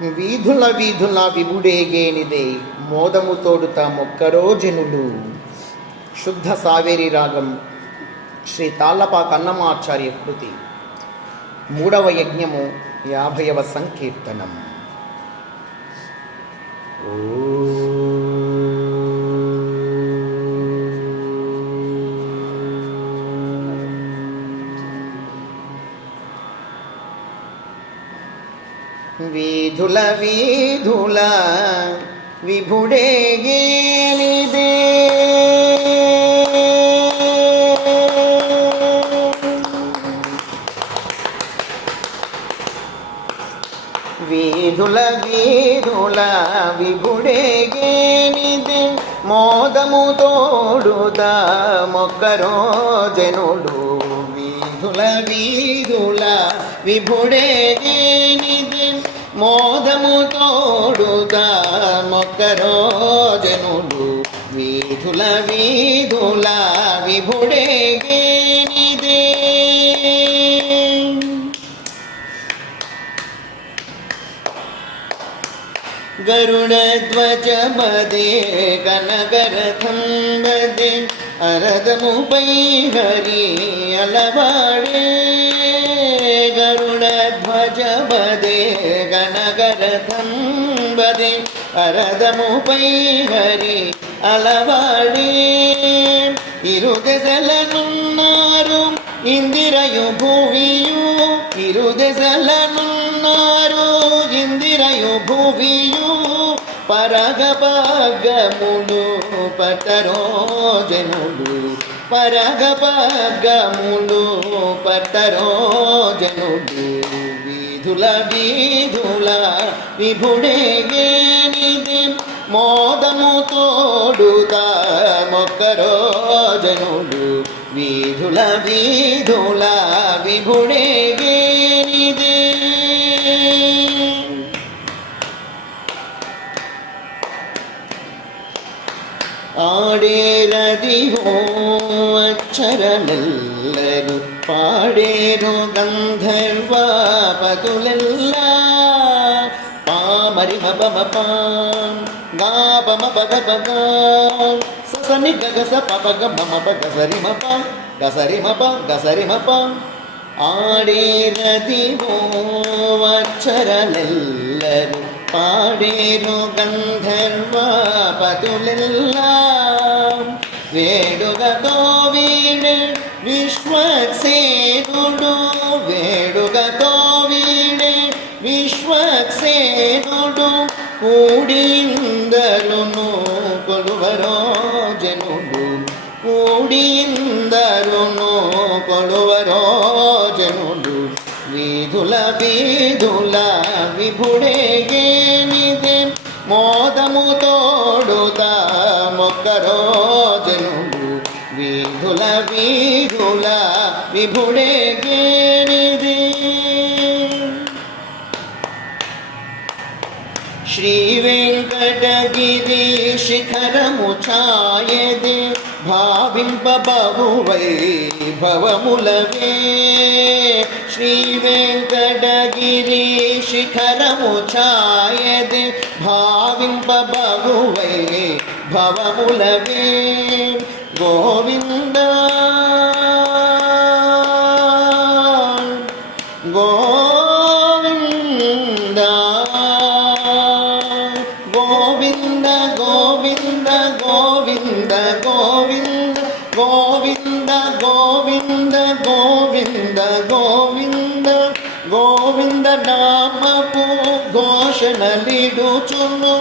వీధుల వీధుల విభుడేగేనిదే మోదము తోడుతా మొక్కరో జనులు. శుద్ధ సావేరి రాగం శ్రీ తాళ్ళపాక అన్నమాచార్య కృతి. 3వ యజ్ఞము 50వ సంకీర్తనం. వీధుల వీధుల విభుడేగేనిదే వీధుల వీధుల విభుడేగేనిదే మోదము తోడుదా మొక్కరో జనులు. వీధుల వీధుల విభుడేగేనిదే మోదము తోడుగా మొక్కరో జనులు. వీధుల వీధుల విభుడేగేనిదే గరుడధ్వజ మదే కనకరథం వదే అరదముపై హరి అలవాడే. గరుడధ్వజ మదే కనకరథం వదే అరదముపై హరి అలవాడే. ఇరుదెసలనున్నారు ఇందిరయు భువియు, ఇరుదెసలనున్నారు ఇందిరయు భువియు. పరగపగములు పట్టరో జనులు, పరగపగములు పట్టరో జనులు. వీధుల వీధుల విభుడేగేనిదే మోదము తోడుతా మొక్కరో జనులు. వీధుల వీధుల విభుడేగేనిదే ఆడేరదివో అక్షరమెల్లరు పాడేరు గంధర్వాపతులెల్ల. పామరి మపమప గాపమ పగపగ ససని గగస పపగ మమ గసరి మప గసరి మప గసరి మప. ఆడేరదివో అక్షరమెల్లరు పాడేరు గంధర్వాపతులెల్ల. వేడుగతో వీడే విశ్వక్సేనుడు, వేడుగతో వీడే విశ్వక్సేనుడు. కూడిందరును కొలువరో జనులు, కూడిందరును కొలువరో జనులు. వీధుల వీధుల విభుడేగేనిదే మోదము తోడుదా మొక్కరో జనులు. వీధుల వీధుల విభుడేగేనిదే. శ్రీ వెంకటగిరి శిఖరము ఛాయదే భావింప బహువై భవములవే. శ్రీ వెంకటగిరి శిఖరము ఛాయదే భావింప బహువై భవములవే. గోవింద గోవింద గోవింద గోవింద గోవింద గోవింద గోవింద గోవింద గోవింద గోవింద గోవింద నామపు ఘోషణలిడుచును.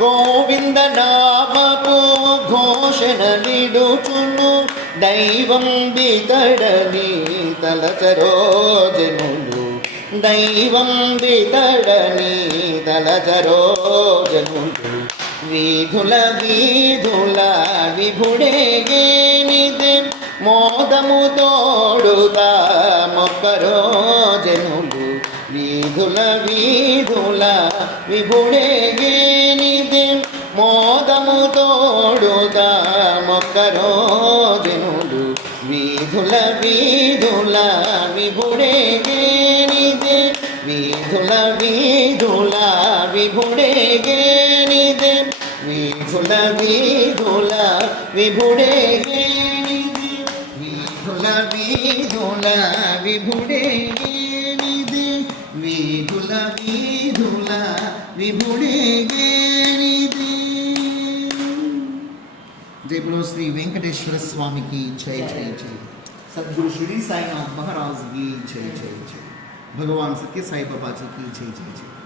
గోవింద నామపు ఘోషణలిడుచును. దైవం బితడని తలచరో జనులు, దైవం బితడని తలచరో జనులు. వీధుల వీధుల విభుడేగేనిదే మోదము తోడుగా మొక్కరో జనులు. వీధుల వీధుల విభుడేగేనిదే మోదము తోడుగా మొక్కరో జనులు. వీధుల వీధుల విభుడేగేనిదే వీధుల వీధుల విభుడే గేనిదే వీధుల వీధుల విభుడే గేనిదే వీధుల వీధుల విభుడే గేనిదే వీధుల వీధుల విభుడే గేనిదే. जय बोलो श्री वेंकटेश्वर स्वामी की जय जय जय. सदगुरु श्री साईनाथ महाराज की जय जय जय. भगवान सत्य साई बाबा जी की जय जय जय.